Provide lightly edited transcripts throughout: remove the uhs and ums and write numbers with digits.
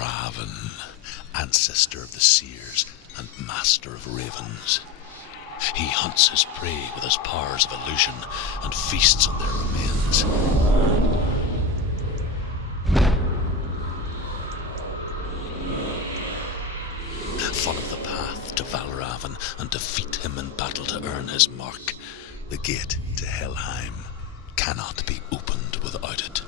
Vальравн, ancestor of the seers and master of ravens. He hunts his prey with his powers of illusion and feasts on their remains. Follow the path to Vальравн and defeat him in battle to earn his mark. The gate to Helheim cannot be opened without it.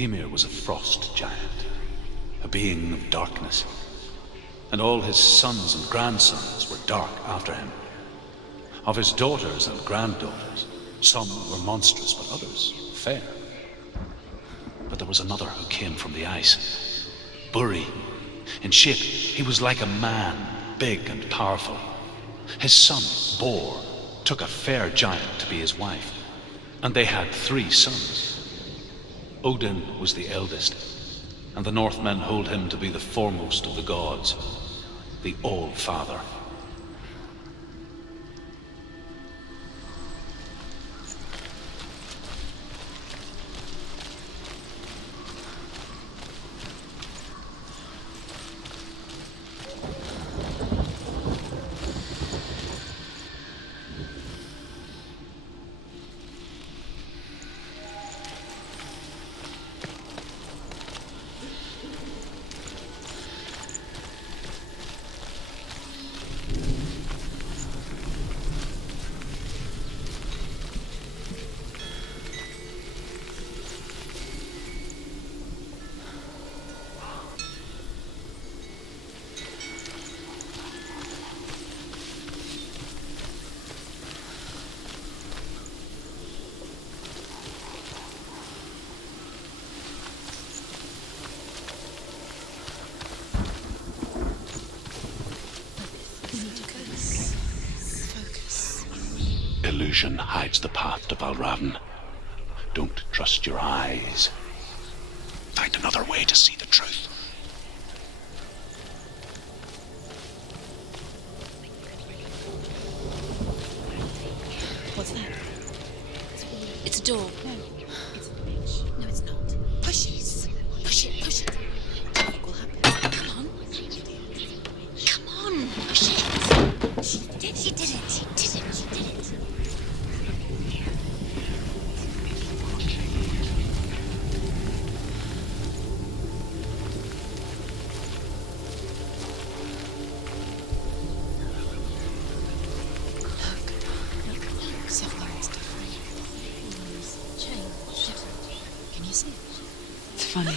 Ymir was a frost giant, a being of darkness, and all his sons and grandsons were dark after him. Of his daughters and granddaughters, some were monstrous, but others fair. But there was another who came from the ice, Buri. In shape, he was like a man, big and powerful. His son, Bor, took a fair giant to be his wife, and they had 3 sons. Odin was the eldest, and the Northmen hold him to be the foremost of the gods, the All-Father. Illusion hides the path to Vальравн. Don't trust your eyes. Find another way to see the truth. What's that? It's a door. No, it's a bridge. No, it's not. Push it. Push it. Push it. Nothing will happen. Come on. Come on. Push it. She did it. She did it. She did it. She did it. It's funny.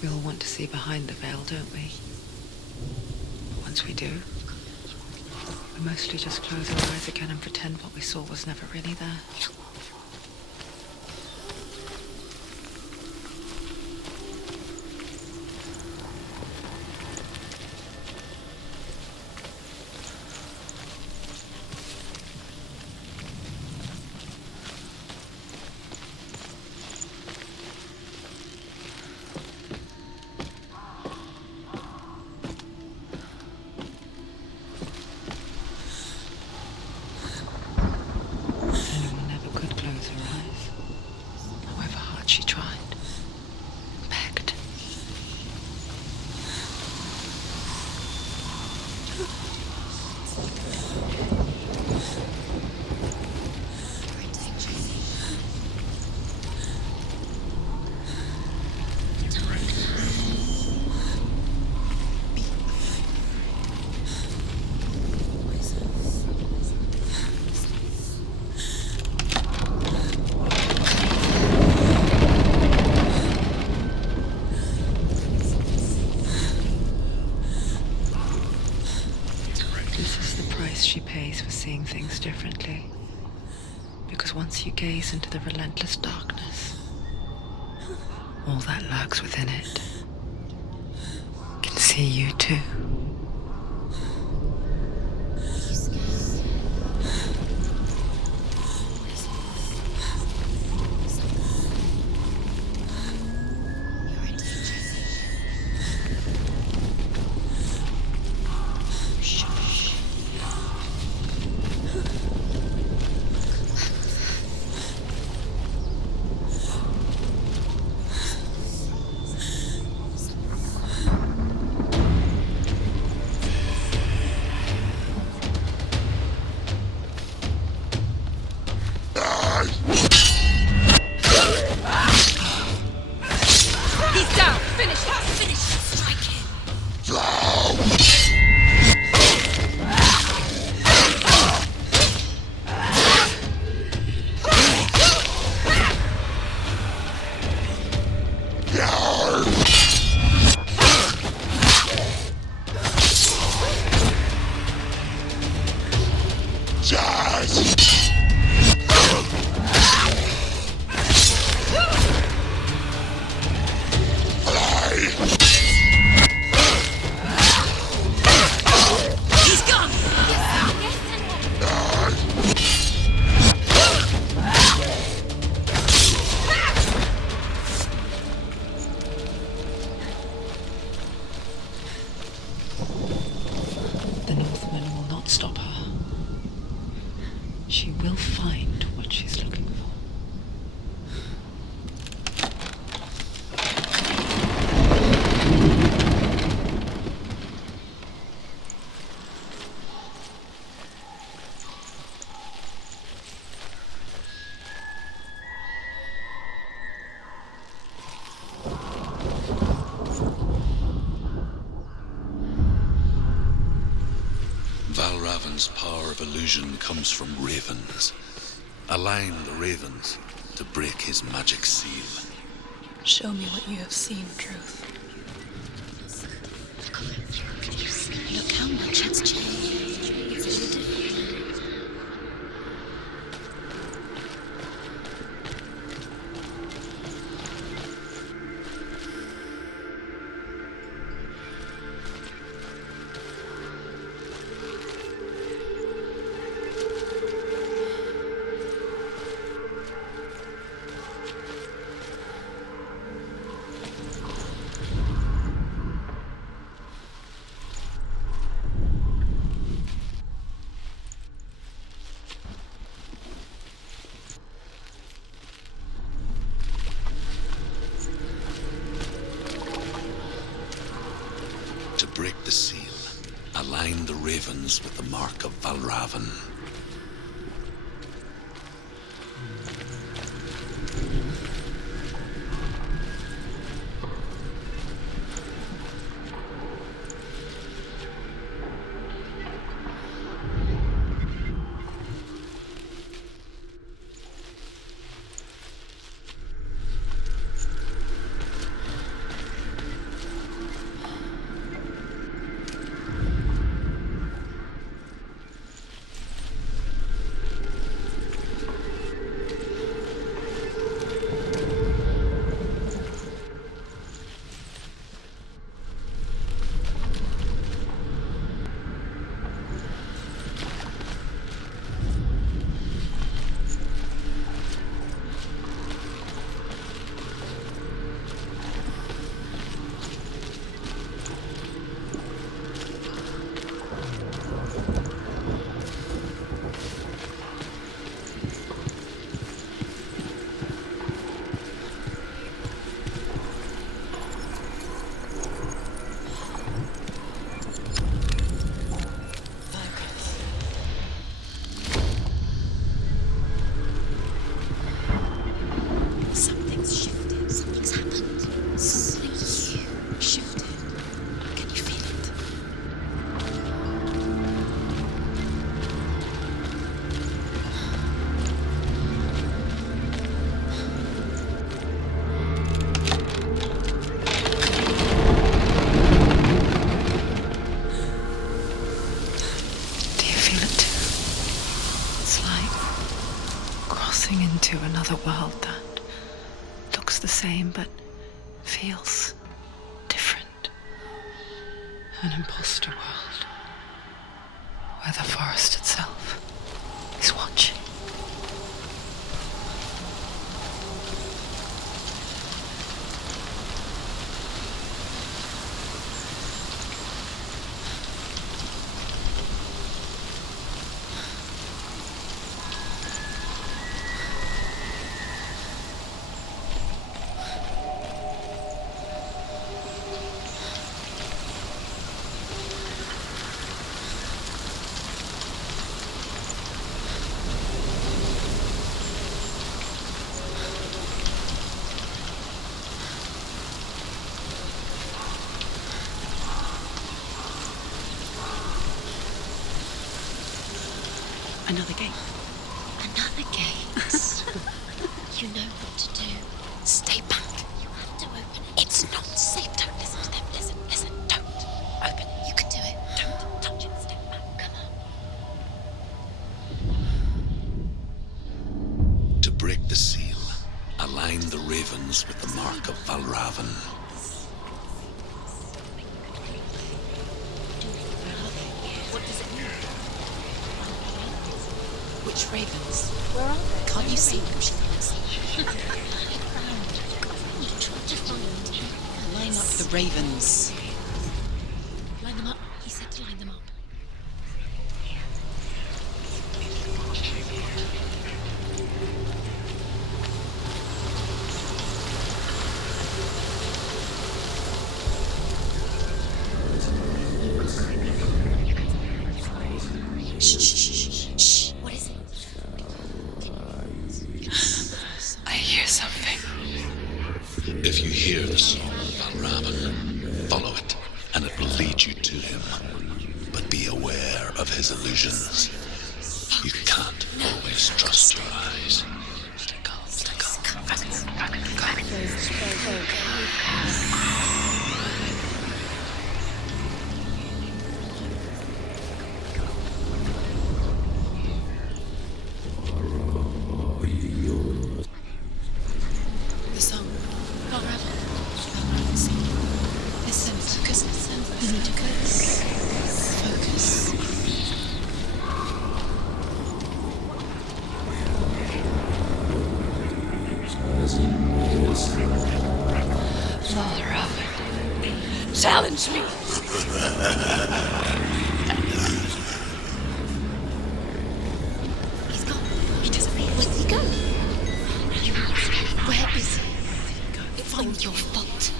We all want to see behind the veil, don't we? But once we do, we mostly just close our eyes again and pretend what we saw was never really there. price she pays for seeing things differently. Because once you gaze into the relentless darkness, all that lurks within it can see you too. She will find what she's looking for. Valeravn's power of illusion comes from ravens. Align the ravens to break his magic seal. Show me what you have seen, Truth. Look how much has changed. It's all different. To break the seal, align the ravens with the mark of Vальравн. crossing into another world that looks the same but feels different. An imposter world where the forest itself is watching. Another gate. Another gate. You know what to do. Stay back. You have to open it. It's not safe. Don't listen to them. Listen. Don't. Open. You can do it. Don't touch it. Step back. Come on. To break the seal, align the ravens with the mark of Vальравн. What does it mean? Which ravens? Where are they? Can't you see them? She can't see. Line up the ravens. Line them up. He said to line them up. Shh. What is it? I hear something. If you hear the song of Vальравн, follow it, and it will lead you to him. But be aware of his illusions. You can't always trust your eyes. The song. Vальравn song. Listen. You need to focus. Vальравn, challenge me. He's gone. He disappeared. Where did he go? Where is he? It's all your fault.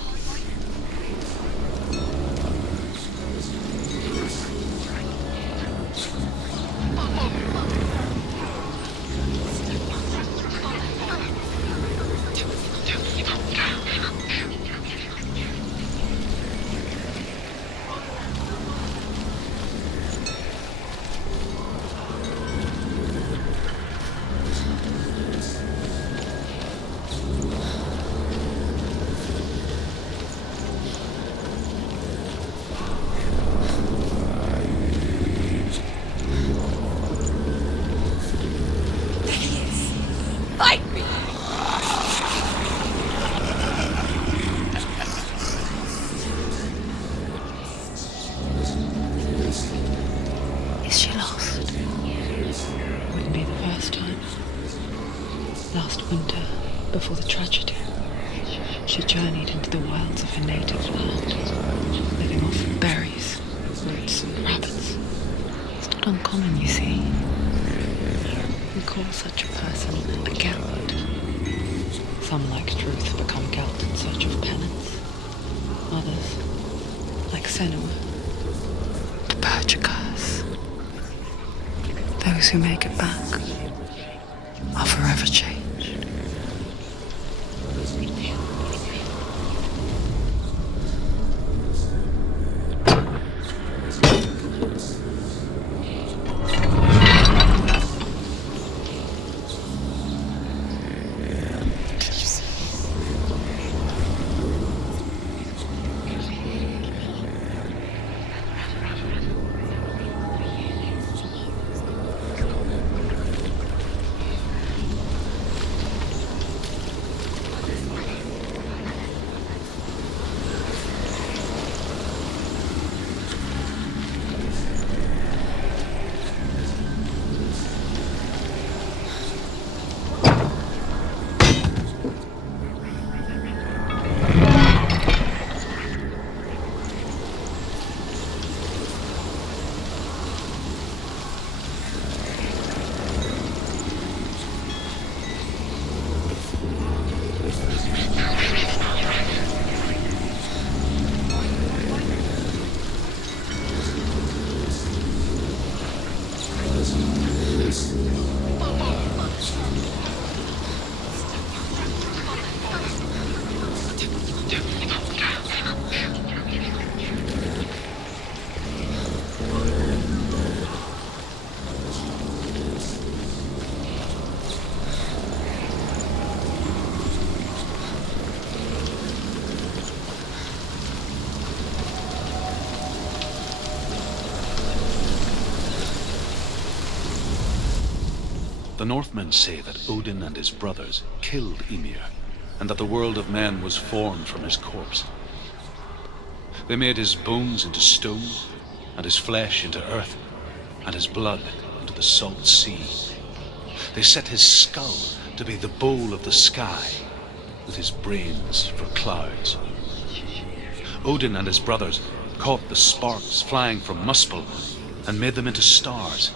Fight me! Is she lost? Wouldn't be the first time. Last winter, before the tragedy, she journeyed into the wilds of her native land, living off berries, roots, and rabbits. It's not uncommon, you see. We call such a person a Gelt. Some, like Truth, become Gelt in search of penance. Others, like Senua, the Purchakers. Those who make it back are forever changed. The Northmen say that Odin and his brothers killed Ymir, and that the world of men was formed from his corpse. They made his bones into stone, and his flesh into earth, and his blood into the salt sea. They set his skull to be the bowl of the sky, with his brains for clouds. Odin and his brothers caught the sparks flying from Muspel and made them into stars.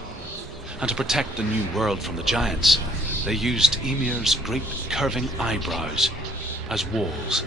And to protect the new world from the giants, they used Ymir's great curving eyebrows as walls.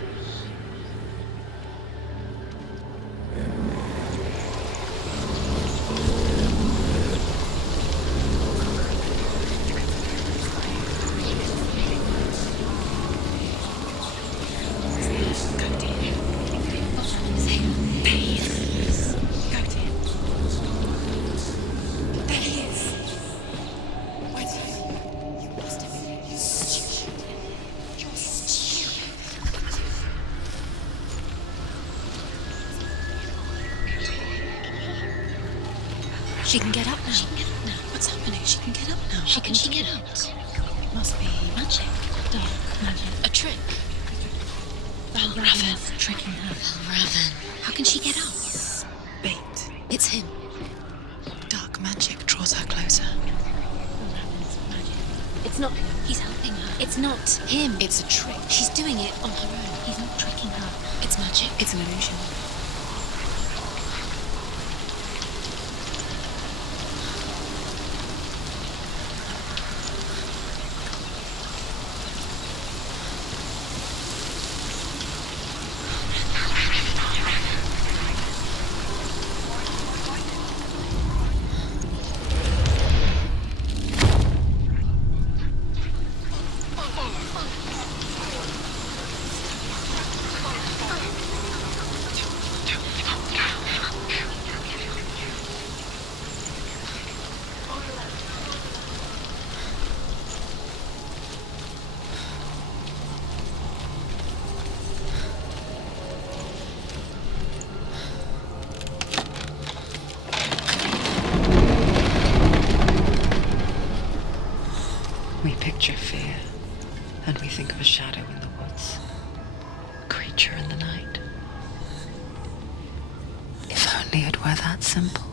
She can get up now. What's happening? She can get up now. How can she get out? Must be magic. Dark magic. A trick. Vальравн tricking her. Vальravn. How can she get out? Bait. It's him. Dark magic draws her closer. Vальravn's magic. It's not him. He's helping her. It's not him. It's a trick. She's doing it on her own. He's not tricking her. It's magic. It's an illusion. We picture fear, and we think of a shadow in the woods, a creature in the night. If only it were that simple.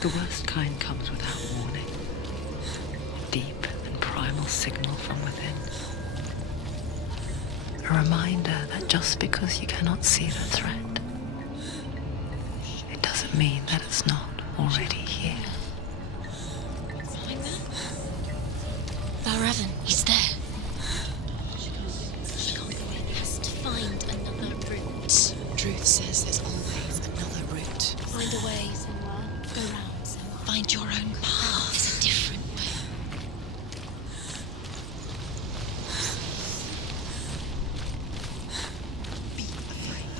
The worst kind comes without warning, a deep and primal signal from within. A reminder that just because you cannot see the threat, it doesn't mean that it's not already here. Vальravn, he's there. She can't go in. He has to find another route. Truth says there's always another route. Find a way, Senua. Go round, Senua. Find your own path. There's a different way. Be afraid.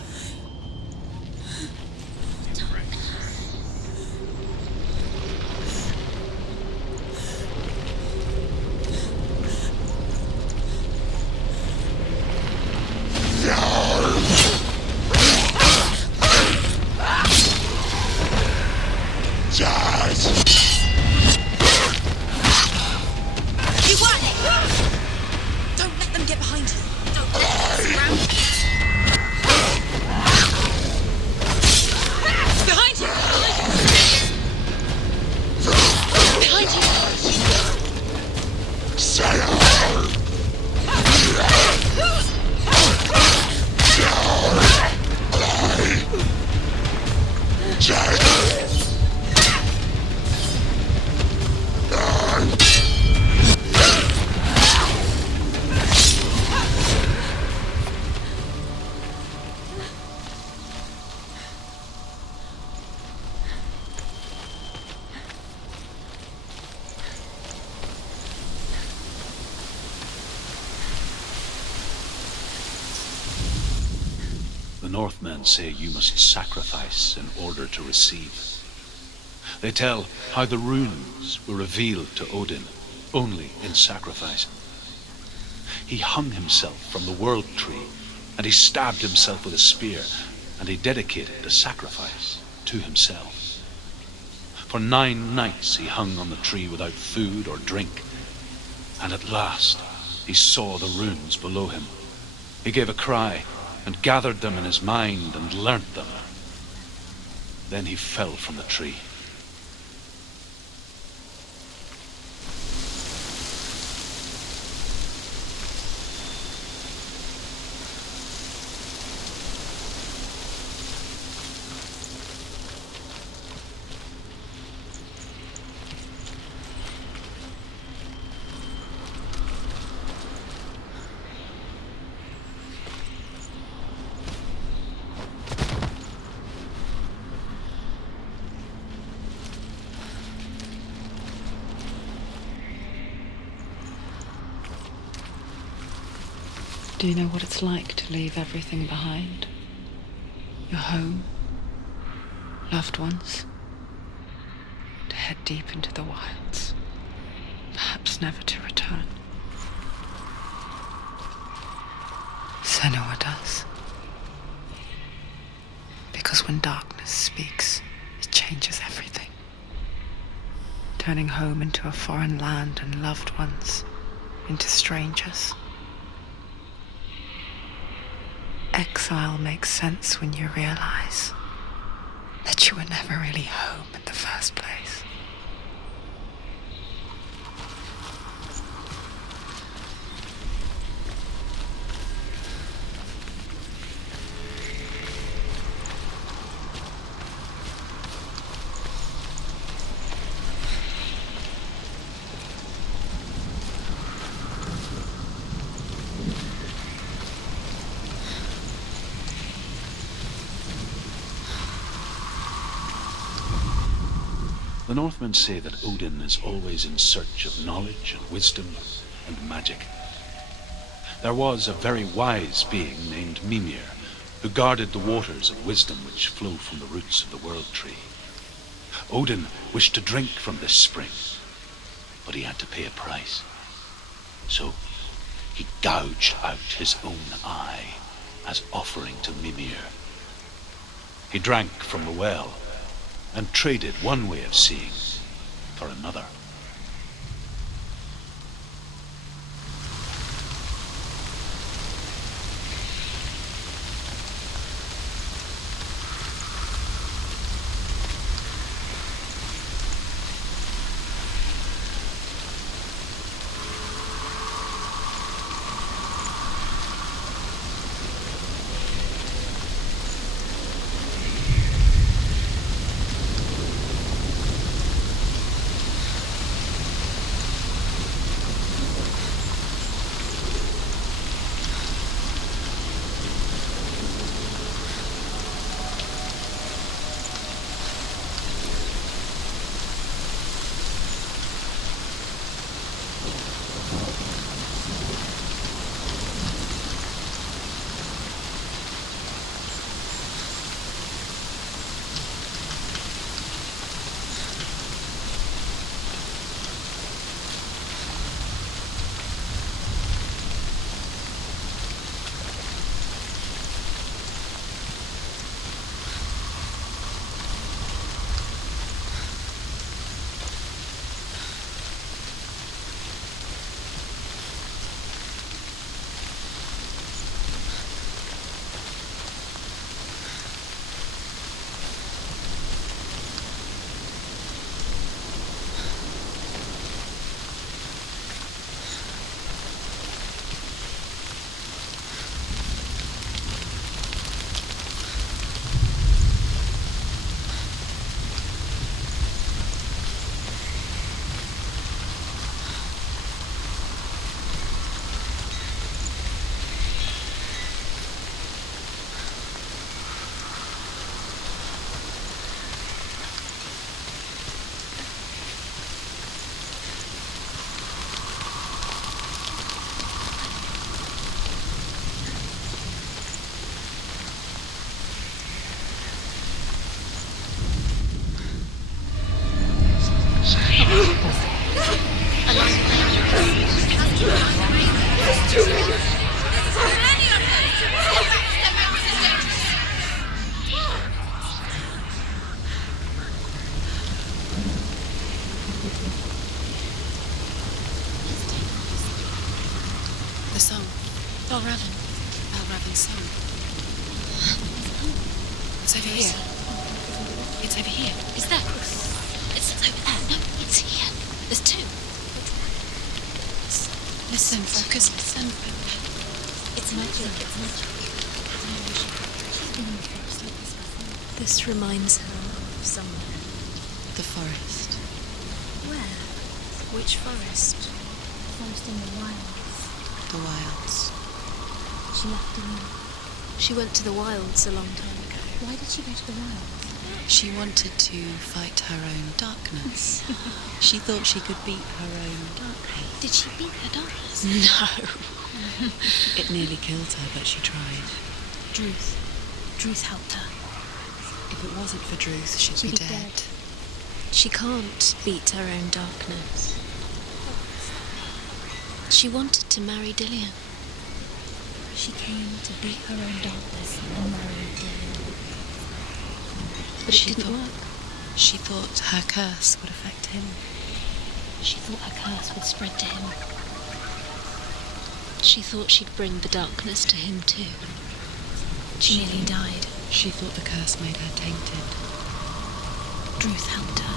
You won it! Don't let them get behind you. Don't let them surround you. Behind you! Behind you! The Northmen say you must sacrifice in order to receive. They tell how the runes were revealed to Odin only in sacrifice. He hung himself from the world tree, and he stabbed himself with a spear, and he dedicated the sacrifice to himself. For 9 nights he hung on the tree without food or drink, and at last he saw the runes below him. He gave a cry and gathered them in his mind and learnt them. Then he fell from the tree. Do you know what it's like to leave everything behind? Your home, loved ones, to head deep into the wilds, perhaps never to return. Senua does. Because when darkness speaks, it changes everything, turning home into a foreign land and loved ones into strangers. Exile makes sense when you realize that you were never really home in the first place. The Northmen say that Odin is always in search of knowledge and wisdom and magic. There was a very wise being named Mimir, who guarded the waters of wisdom which flow from the roots of the world tree. Odin wished to drink from this spring, but he had to pay a price. So he gouged out his own eye as offering to Mimir. He drank from the well and traded one way of seeing for another. The song. Vальравn. Vальravn's song. It's over here. It's over here. Is that? It's over there. No, it's here. There's two. Listen, focus, listen. It's magic. It's magic. This reminds her of somewhere. The forest. Where? Which forest? Forest in the wilds. The wilds. She left him. She went to the wilds a long time ago. Why did she go to the wilds? She wanted to fight her own darkness. She thought she could beat her own darkness. Did she beat her darkness? No. It nearly killed her, but she tried. Druth. Druth helped her. If it wasn't for Druth, she'd be dead. She can't beat her own darkness. She wanted to marry Dillian. She came to beat her own darkness and marry Dillian. But it didn't work. She thought her curse would affect him. She thought her curse would spread to him. She thought she'd bring the darkness to him too. She nearly died. She thought the curse made her tainted. Druth helped her.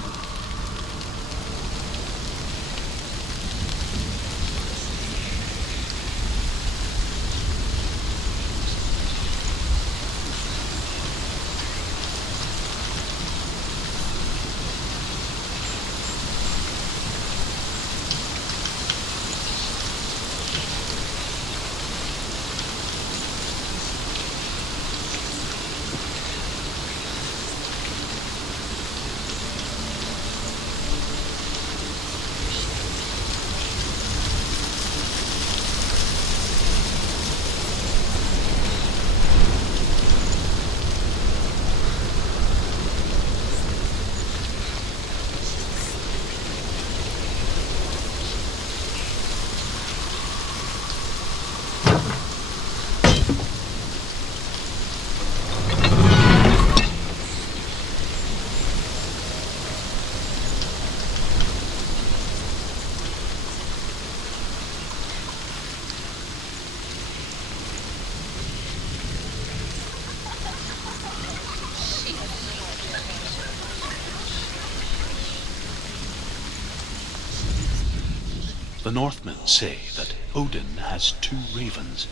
The Northmen say that Odin has two ravens.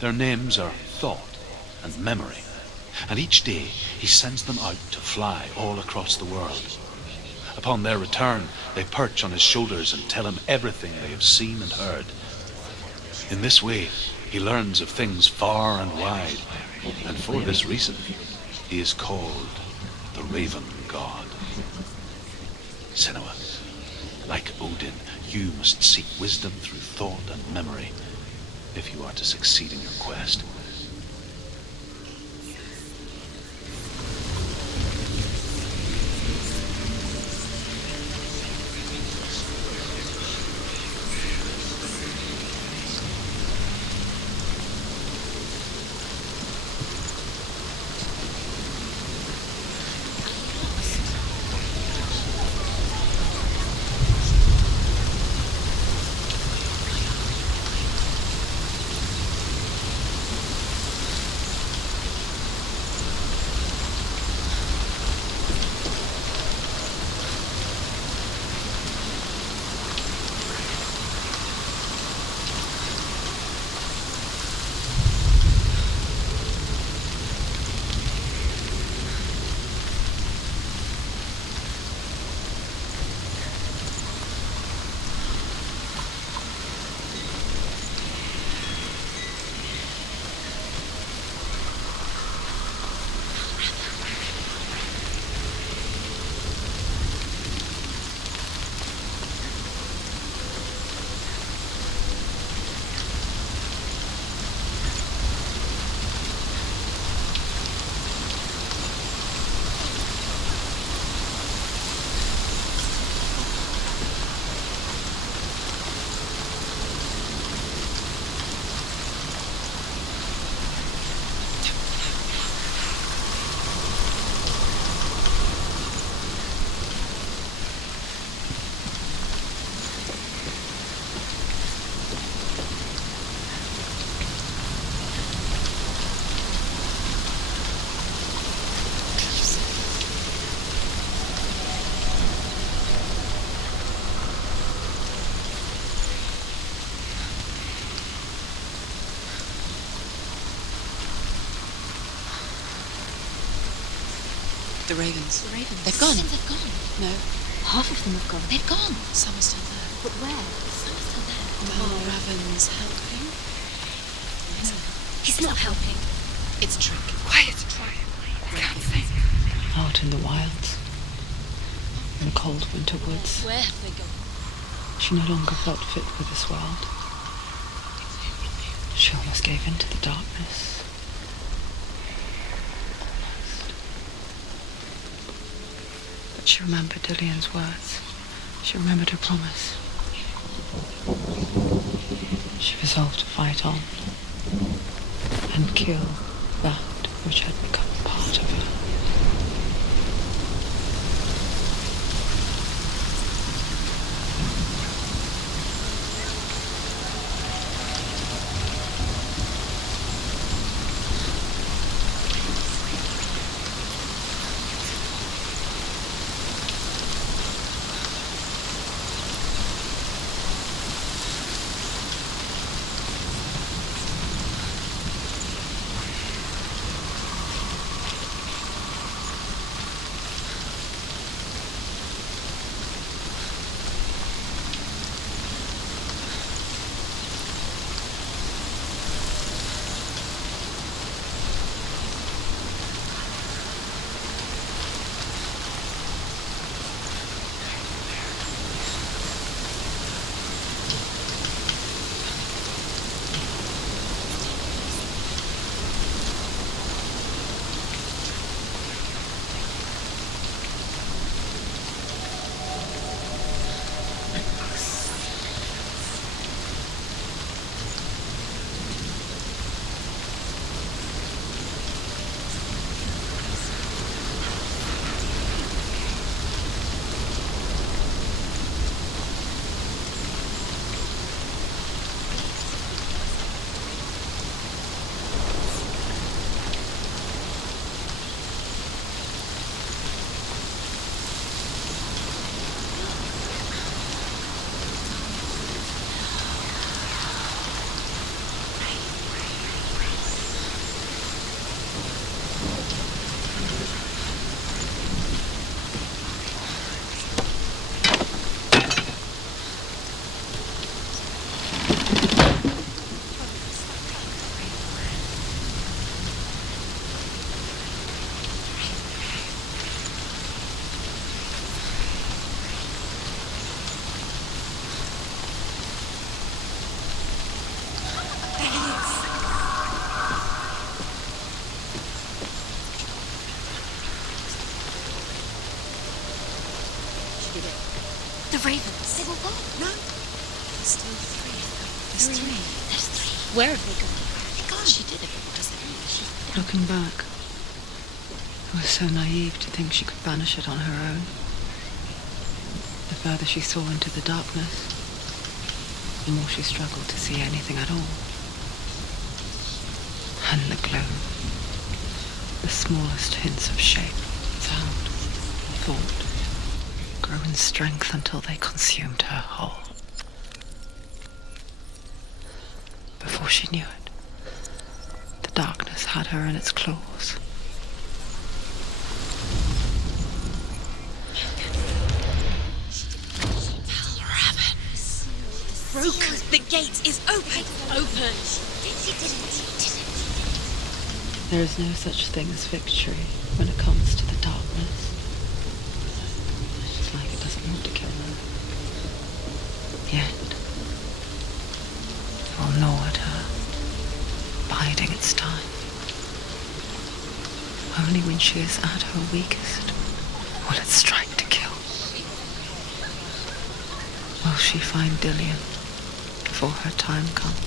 Their names are Thought and Memory, and each day he sends them out to fly all across the world. Upon their return, they perch on his shoulders and tell him everything they have seen and heard. In this way, he learns of things far and wide, and for this reason, he is called the Raven God. Senua, like Odin, you must seek wisdom through thought and memory if you are to succeed in your quest. The ravens. The ravens. They've gone. They've gone. No. Half of them have gone. They've gone. Some are still there. But where? Some are still there. Vальravn's helping. He's not helping. It's a trick. Quiet. Can't think. Out in the wilds, in the cold winter woods, Where have they gone? she no longer felt fit for this world. She almost gave in to the darkness. But she remembered Dillian's words. She remembered her promise. She resolved to fight on and kill that which had become part of her. The ravens. They were gone. No. There's still three. There's three. There's three. Where have they gone? They're gone. She did it. What does it mean? Looking back, it was so naive to think she could banish it on her own. The further she saw into the darkness, the more she struggled to see anything at all. And the glow, the smallest hints of shape, sound, thought, grew in strength until they consumed her whole. Before she knew it, the darkness had her in its claws. Vальravn. Broken. The gate is open. Open. She did it. There is no such thing as victory when it comes to the darkness. It's like it doesn't want to kill her. Yet, it will gnaw at her, biding its time. Only when she is at her weakest will it strike to kill. Will she find Dillian before her time comes?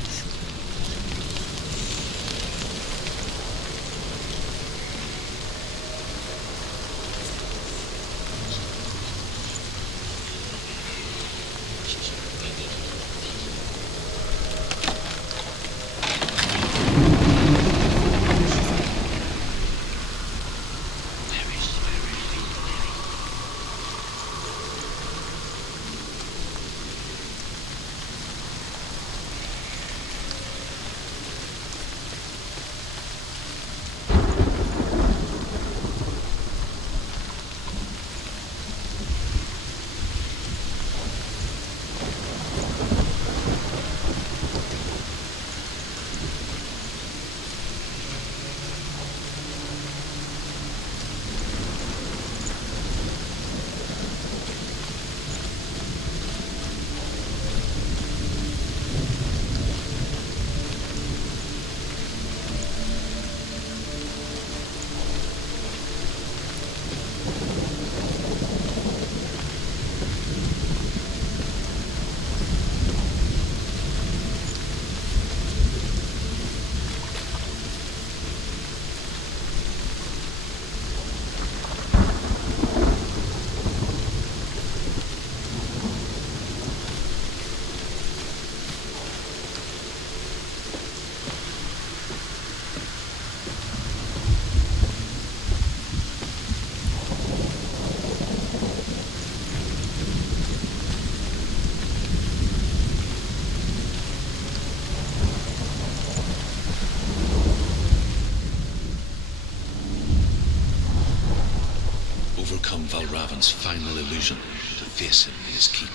Wulfen's final illusion to face him in his keep.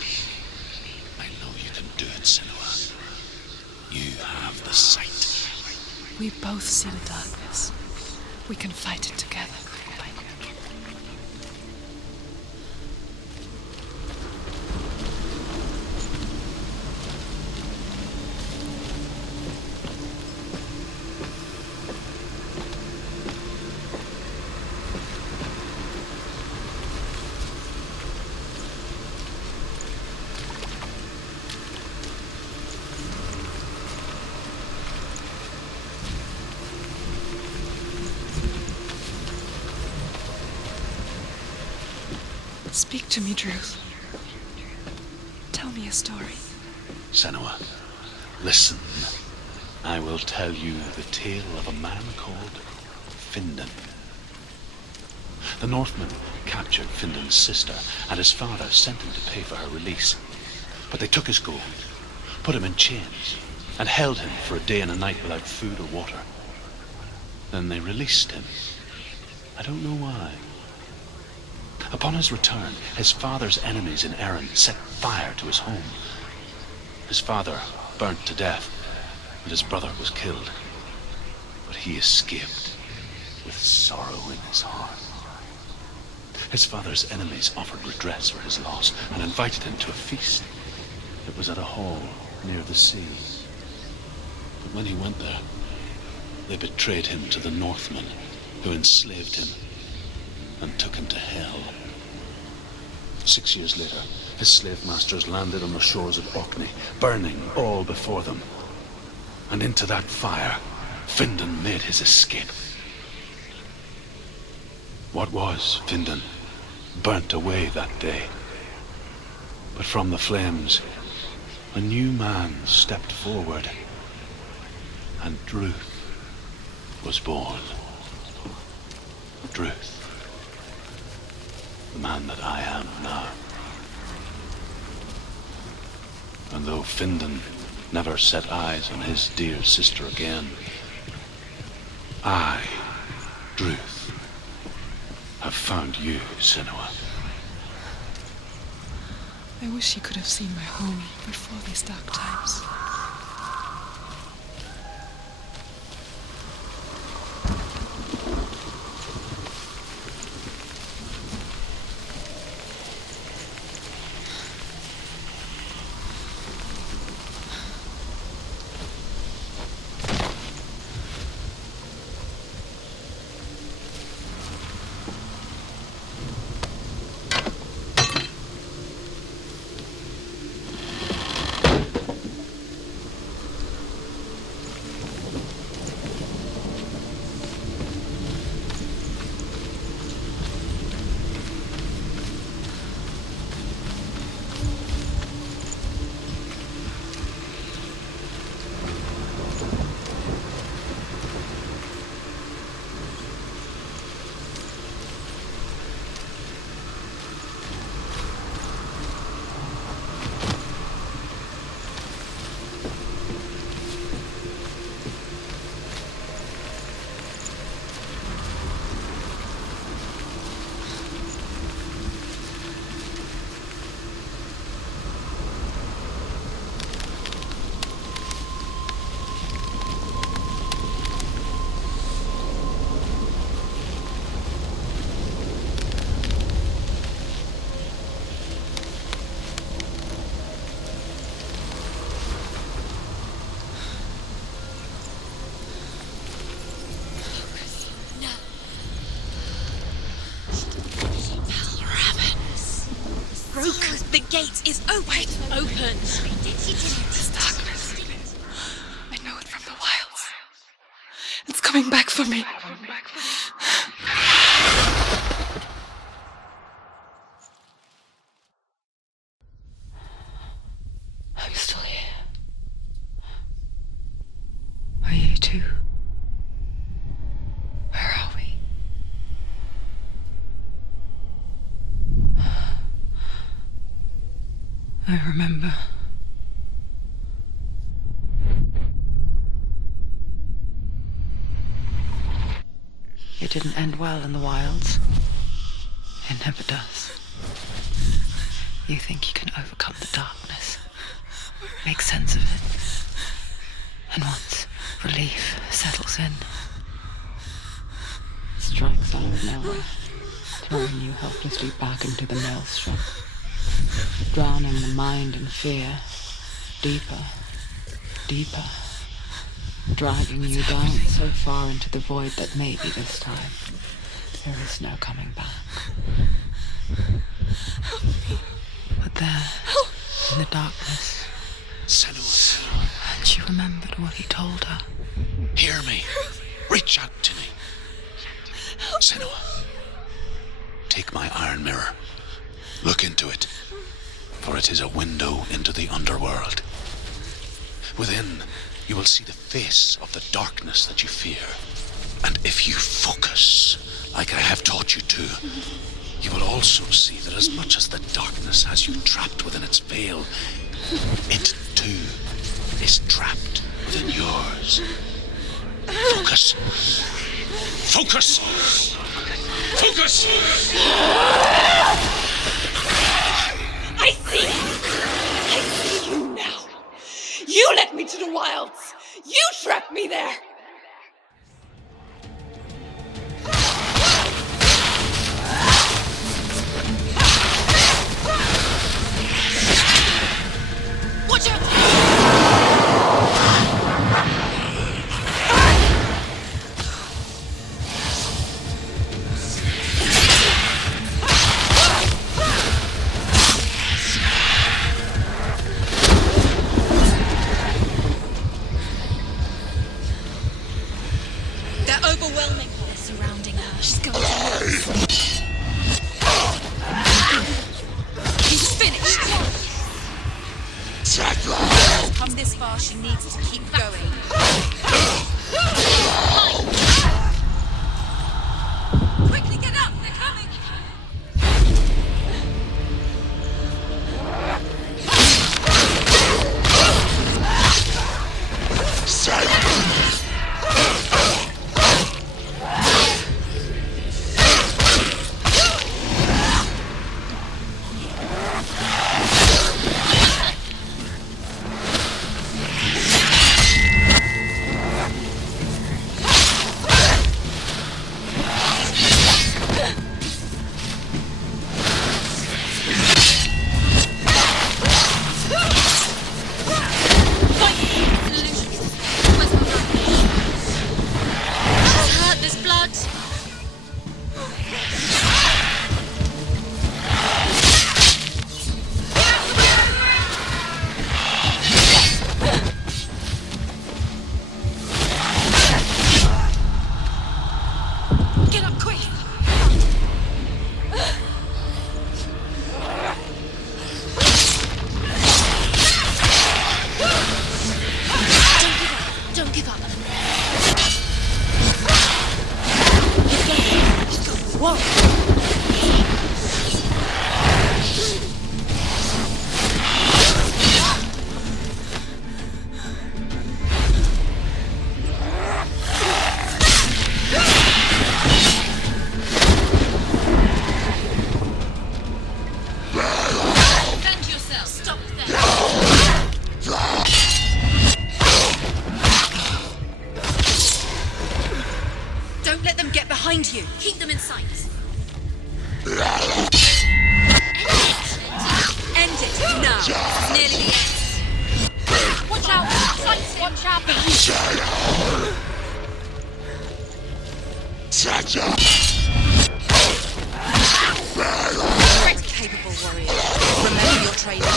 I know you can do it, Senua. You have the sight. We both see the darkness. We can fight it together. Speak to me, Druth. Tell me a story. Senua, listen. I will tell you the tale of a man called Findan. The Northmen captured Findan's sister, and his father sent him to pay for her release. But they took his gold, put him in chains, and held him for a day and a night without food or water. Then they released him. I don't know why. Upon his return, his father's enemies in Erin set fire to his home. His father burnt to death, and his brother was killed. But he escaped with sorrow in his heart. His father's enemies offered redress for his loss and invited him to a feast. It was at a hall near the sea. But when he went there, they betrayed him to the Northmen, who enslaved him and took him to hell. 6 years later, his slave masters landed on the shores of Orkney, burning all before them. And into that fire, Findan made his escape. What was Findan burnt away that day. But from the flames, a new man stepped forward, and Druth was born. Druth. The man that I am now. And though Findan never set eyes on his dear sister again, I, Druth, have found you, Senua. I wish you could have seen my home before these dark times. The gate is open. Open. This darkness. I know it from the wilds. It's coming back for me. Are you still here? Are you too? Where are we? I remember. It didn't end well in the wilds. It never does. You think you can overcome the darkness, make sense of it, and once relief settles in, it strikes out of nowhere, throwing you helplessly back into the maelstrom, drowning the mind in fear, deeper, deeper, dragging you down so far into the void that maybe this time there is no coming back. But there, in the darkness, Senua, and she remembered what he told her. hear me. Reach out to me. Senua, take my iron mirror. Look into it, for it is a window into the underworld. Within, you will see the face of the darkness that you fear. And if you focus, like I have taught you to, you will also see that as much as the darkness has you trapped within its veil, it too is trapped within yours. Focus. Focus! Focus! I see you now. You led me to the wilds. You trapped me there. Watch out! They're overwhelming her. They're surrounding her. She's going to lose. He's finished. Come this far, she needs to keep going. Quickly get up, they're coming. Behind you. Keep them in sight. End it now. It's nearly the end. Watch out! Sight! Watch out! Very capable warrior. Remember your training.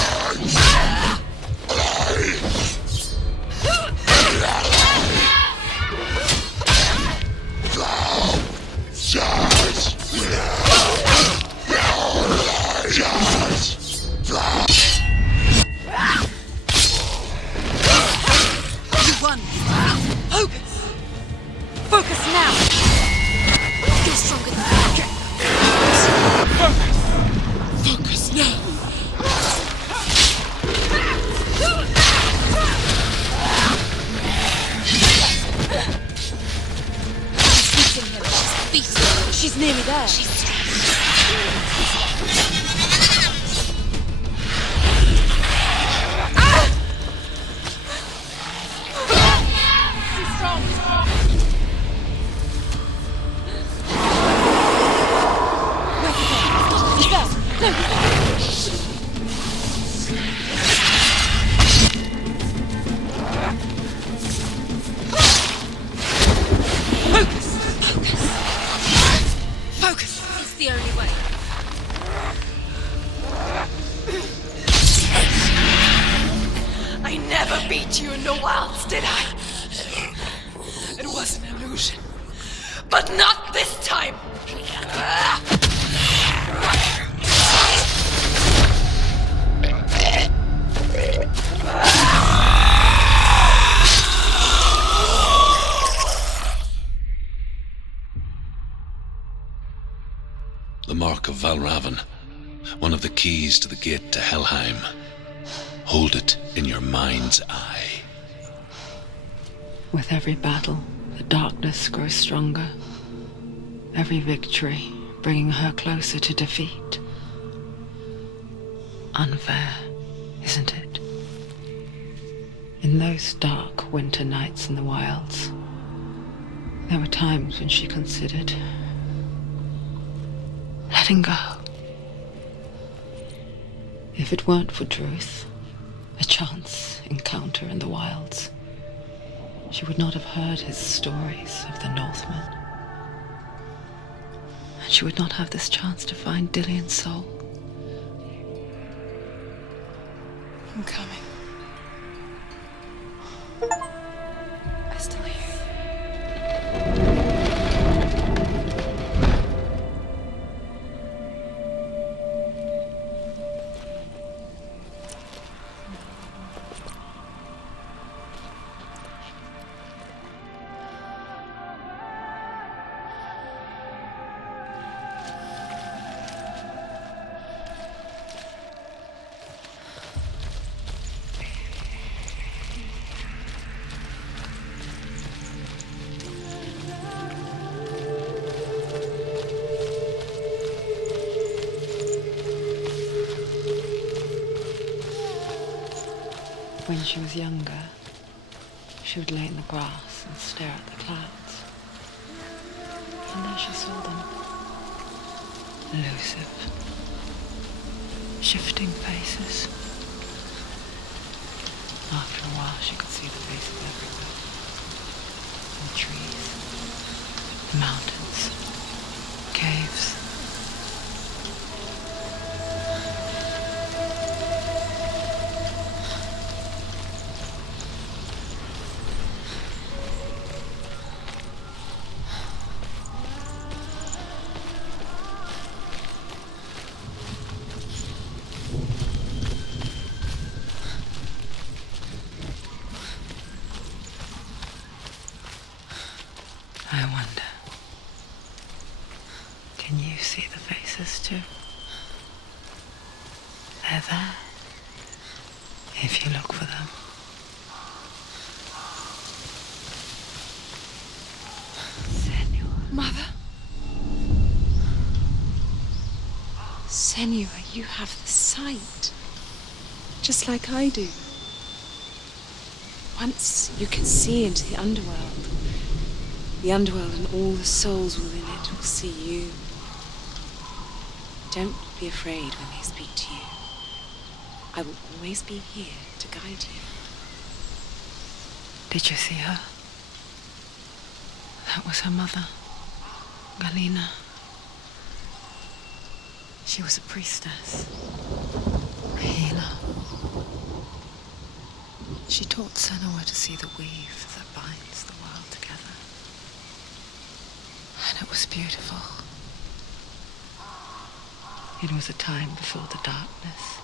Focus now! You're stronger than that. Focus now! beat you in the wilds, did I? It was an illusion. But not this time! The mark of Vallraven, one of the keys to the gate to Helheim. Hold it in your mind's eye. With every battle, the darkness grows stronger. Every victory bringing her closer to defeat. Unfair, isn't it? In those dark winter nights in the wilds, there were times when she considered letting go. If it weren't for Druth, a chance encounter in the wilds, she would not have heard his stories of the Northmen. And she would not have this chance to find Dillion's soul. I'm coming. I still hear you. When she was younger, she would lay in the grass and stare at the clouds. And there she saw them. Elusive, shifting faces. After a while, she could see the faces everywhere. The trees, the mountains, caves. I wonder, can you see the faces too? They're there, if you look for them. Senua. Mother? Senua, you have the sight. Just like I do. Once you can see into the underworld. The underworld and all the souls within it will see you. Don't be afraid when they speak to you. I will always be here to guide you. Did you see her? That was her mother, Galina. She was a priestess, a healer. She taught Senua to see the weave that binds the world together. And it was beautiful. It was a time before the darkness.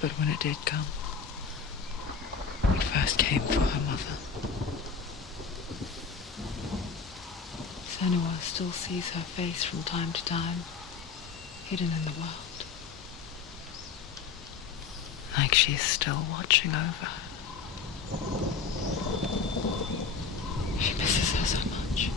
But when it did come, it first came for her mother. Senua still sees her face from time to time, hidden in the world. Like she is still watching over her. She misses her so much.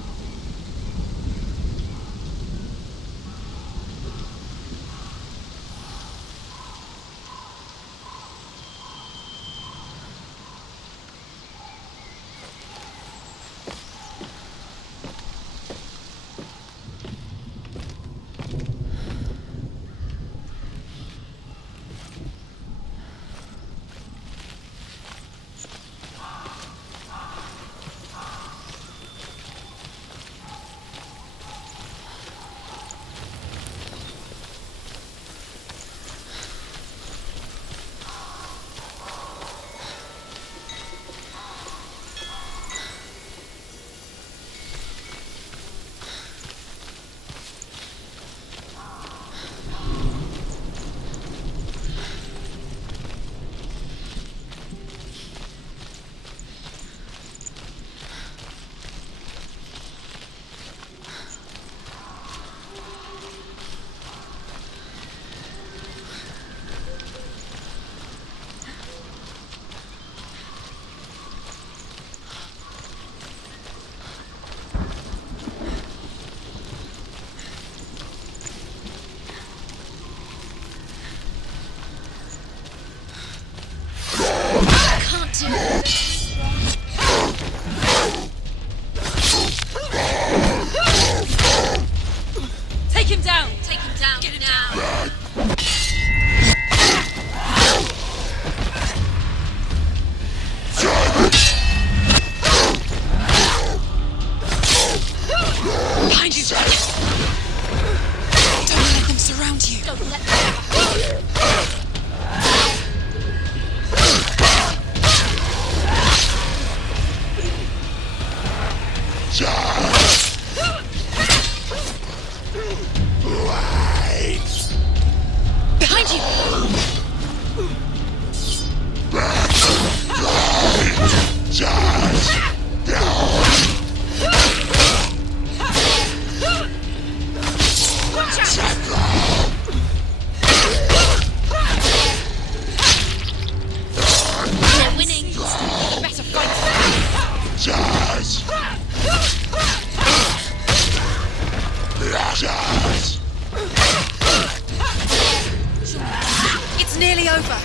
nearly over.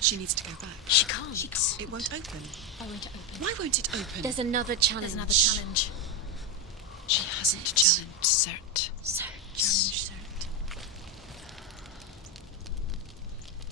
She needs to go back. She can't. It won't open. Why won't it open? Why won't it open? There's another challenge. She hasn't challenged Cert.